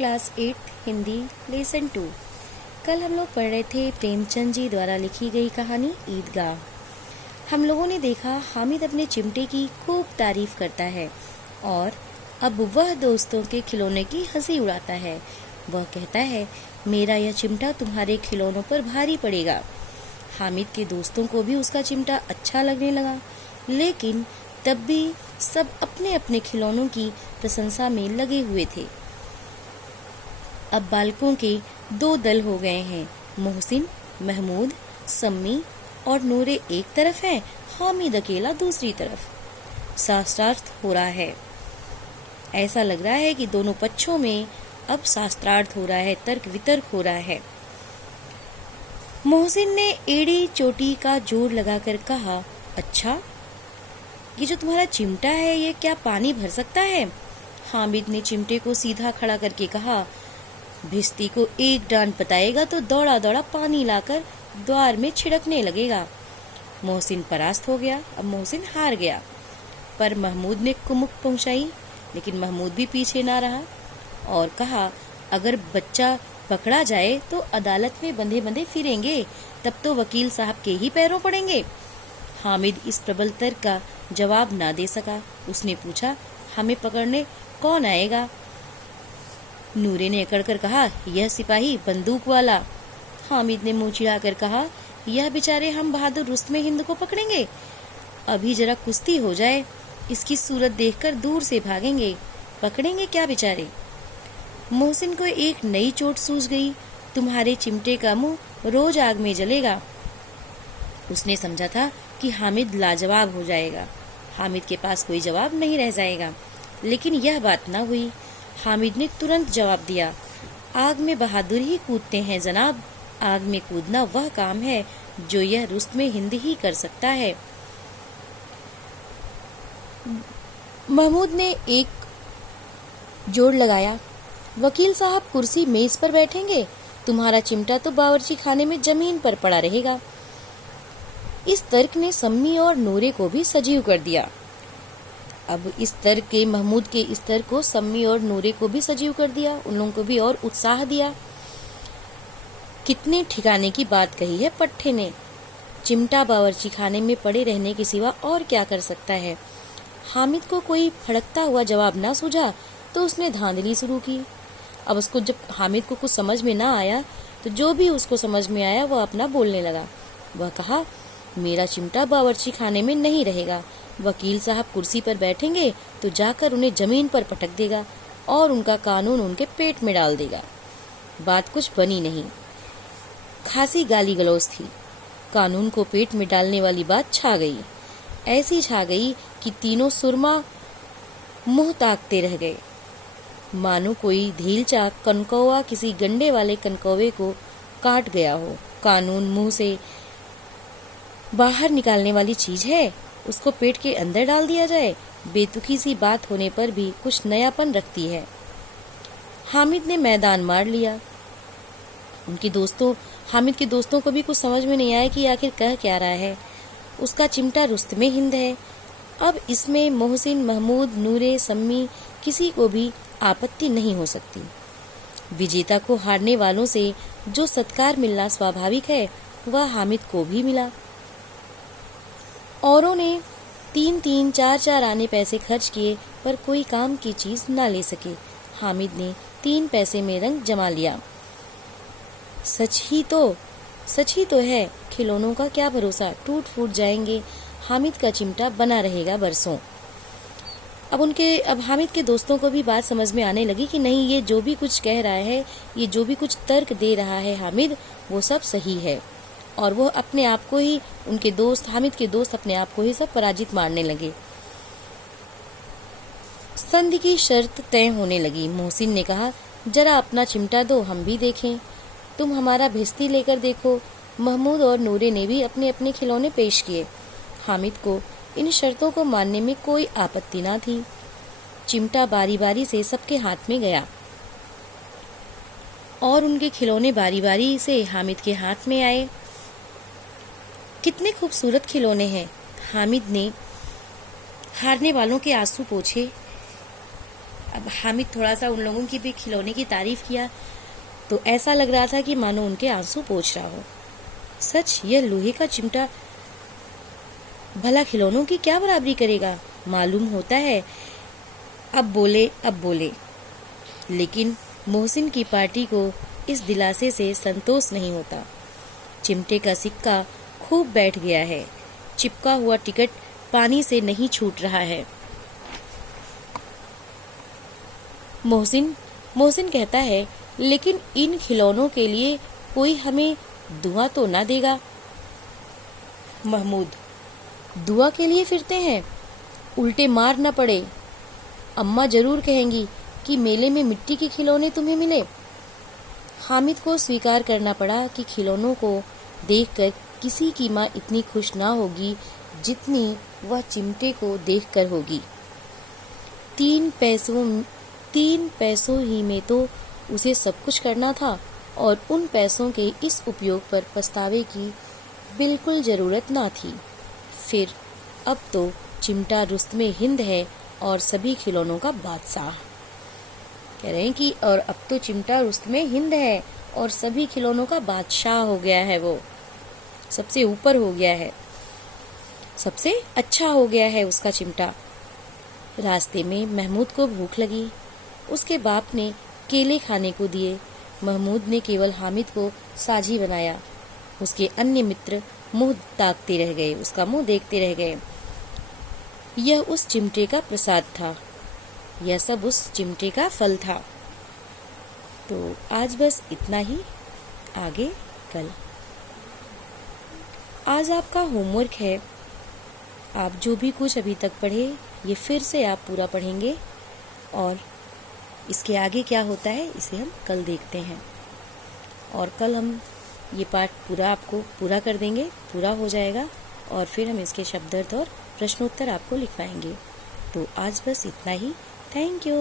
Class 8 Hindi lesson 2। कल हम लोग पढ़ रहे थे प्रेमचंद जी द्वारा लिखी गई कहानी ईदगाह। हम लोगों ने देखा हामिद अपने चिमटे की खूब तारीफ करता है और अब वह दोस्तों के खिलौने की हंसी उड़ाता है। वह कहता है, मेरा यह चिमटा तुम्हारे खिलौनों पर भारी पड़ेगा। हामिद के दोस्तों को भी उसका चिमटा अच्छा लगने लगा, लेकिन तब भी सब अपने अपने खिलौनों की प्रशंसा में लगे हुए थे। अब बालकों के 2 दल हो गए हैं। मोहसिन, महमूद, सम्मी और नूरे एक तरफ है, हामिद अकेला दूसरी तरफ। शास्त्रार्थ हो रहा है। ऐसा लग रहा है कि दोनों पक्षों में अब शास्त्रार्थ हो रहा है, तर्क वितर्क हो रहा है। मोहसिन ने एड़ी चोटी का जोर लगाकर कहा, अच्छा, ये जो तुम्हारा चिमटा है ये क्या पानी भर सकता है? हामिद ने चिमटे को सीधा खड़ा करके कहा, भिश्ती को एक डांड बताएगा तो दौड़ा दौड़ा पानी लाकर द्वार में छिड़कने लगेगा। मोहसिन परास्त हो गया। अब मोहसिन हार गया, पर महमूद ने कुमुक पहुंचाई, लेकिन महमूद भी पीछे ना रहा और कहा, अगर बच्चा पकड़ा जाए तो अदालत में बंधे बंधे फिरेंगे, तब तो वकील साहब के ही पैरों पड़ेंगे। हामिद इस प्रबल तर्क का जवाब ना दे सका। उसने पूछा, हमें पकड़ने कौन आएगा? नूरे ने अकड़कर कहा, यह सिपाही बंदूक वाला। हामिद ने मुंह चिढ़ाकर कहा, यह बेचारे हम बहादुर रुस्तमे हिंद को पकड़ेंगे? अभी जरा कुश्ती हो जाए, इसकी सूरत देखकर दूर से भागेंगे, पकड़ेंगे क्या बेचारे? मोहसिन को एक नई चोट सूझ गई, तुम्हारे चिमटे का मुंह रोज आग में जलेगा। उसने समझा था कि हामिद लाजवाब हो जाएगा, हामिद के पास कोई जवाब नहीं रह जाएगा, लेकिन यह बात ना हुई। हामिद ने तुरंत जवाब दिया, आग में बहादुर ही कूदते हैं जनाब, आग में कूदना वह काम है जो यह रुस्तमे हिंद ही कर सकता है। महमूद ने एक जोड़ लगाया, वकील साहब कुर्सी मेज पर बैठेंगे, तुम्हारा चिमटा तो बावर्ची खाने में जमीन पर पड़ा रहेगा। इस तर्क ने सम्मी और नूरे को भी सजीव कर दिया। अब इस तर्क के महमूद के इस तर्क को सम्मी और नूरे को भी सजीव कर दिया, उन लोगों को भी और उत्साह दिया। कितने ठिकाने की बात कही है पट्टे ने, चिमटा बावर्ची खाने में पड़े रहने के सिवा और क्या कर सकता है? हामिद को कोई फड़कता हुआ जवाब ना सूझा तो उसने धांधली शुरू की। अब उसको जब हामिद को कुछ समझ में ना आया तो जो भी उसको समझ में आया वह अपना बोलने लगा। वह कहा, मेरा चिमटा बावर्ची खाने में नहीं रहेगा, वकील साहब कुर्सी पर बैठेंगे तो जाकर उन्हें जमीन पर पटक देगा और उनका कानून उनके पेट में डाल देगा। बात कुछ बनी नहीं, खासी गाली गलौज थी। कानून को पेट में डालने वाली बात छा गई, ऐसी छा गई कि तीनों सुरमा मुंह ताकते रह गए, मानो कोई धीलचा कनकौवा किसी गंडे वाले कनकौवे को काट गया हो। कानून मुंह से बाहर निकालने वाली चीज है, उसको पेट के अंदर डाल दिया जाए, बेतुकी सी बात होने पर भी कुछ नयापन रखती है। हामिद ने मैदान मार लिया। हामिद के दोस्तों को भी कुछ समझ में नहीं आया कि आखिर कह क्या रहा है। उसका चिमटा रुस्तमे हिंद है। अब इसमें मोहसिन, महमूद, नूरे, सम्मी किसी को भी आपत्ति नहीं हो सकती। विजेता को हारने वालों से जो सत्कार मिलना स्वाभाविक है वह हामिद को भी मिला। औरों ने 3-3, 4-4 आने पैसे खर्च किए पर कोई काम की चीज ना ले सके। हामिद ने 3 पैसे में रंग जमा लिया। सच ही तो है, खिलौनों का क्या भरोसा, टूट फूट जाएंगे, हामिद का चिमटा बना रहेगा बरसों। अब हामिद के दोस्तों को भी बात समझ में आने लगी कि नहीं, ये जो भी कुछ कह रहा है, ये जो भी कुछ तर्क दे रहा है हामिद, वो सब सही है। और वो अपने आप को ही, हामिद के दोस्त अपने आप को ही सब पराजित मानने लगे। संधि की शर्त तय होने लगी। मोहसिन ने कहा, जरा अपना चिमटा दो, हम भी देखें। तुम हमारा भिश्ती लेकर देखो। महमूद और नूरे ने भी अपने अपने खिलौने पेश किए। हामिद को इन शर्तों को मानने में कोई आपत्ति ना थी। चिमटा बारी बारी से सबके हाथ में गया और उनके खिलौने बारी बारी से हामिद के हाथ में आए। कितने खूबसूरत खिलौने हैं। हामिद ने हारने वालों के आंसू पोंछे। अब हामिद थोड़ा सा उन लोगों की भी खिलौने की तारीफ किया तो ऐसा लग रहा था कि मानो उनके आंसू पोंछ रहा हो। सच, यह लोहे का चिमटा भला खिलौनों की क्या बराबरी करेगा, मालूम होता है। अब बोले। लेकिन मोहसिन की पार्टी को इस दिलासे से संतोष नहीं होता। चिमटे का सिक्का खूब बैठ गया है, चिपका हुआ टिकट पानी से नहीं छूट रहा है। मोहसिन कहता है, लेकिन इन खिलौनों के लिए कोई हमें दुआ तो ना देगा। महमूद, दुआ के लिए फिरते हैं, उल्टे मार न पड़े। अम्मा जरूर कहेंगी कि मेले में मिट्टी के खिलौने तुम्हें मिले। हामिद को स्वीकार करना पड़ा कि खिलौनों को देखकर किसी की माँ इतनी खुश ना होगी जितनी वह चिमटे को देखकर होगी। 3 पैसों ही में तो उसे सब कुछ करना था और उन पैसों के इस उपयोग पर पछतावे की बिल्कुल जरूरत ना थी। फिर अब तो चिमटा रुस्तमे हिंद है और सभी खिलौनों का बादशाह। कह रहे हैं कि और अब तो चिमटा रुस्तमे हिंद है और सभी खिलौनों का बादशाह हो गया है, वो सबसे ऊपर हो गया है, सबसे अच्छा हो गया है उसका चिमटा। रास्ते में महमूद को भूख लगी। उसके बाप ने केले खाने को दिए। महमूद ने केवल हामिद को साझी बनाया। उसके अन्य मित्र मुंह ताकते रह गए, उसका मुंह देखते रह गए। यह उस चिमटे का प्रसाद था, यह सब उस चिमटे का फल था। तो आज बस इतना ही, आगे कल। आज आपका होमवर्क है, आप जो भी कुछ अभी तक पढ़े ये फिर से आप पूरा पढ़ेंगे और इसके आगे क्या होता है इसे हम कल देखते हैं। और कल हम ये पाठ पूरा आपको पूरा कर देंगे, पूरा हो जाएगा और फिर हम इसके शब्दार्थ और प्रश्नोत्तर आपको लिखवाएंगे। तो आज बस इतना ही। Thank you.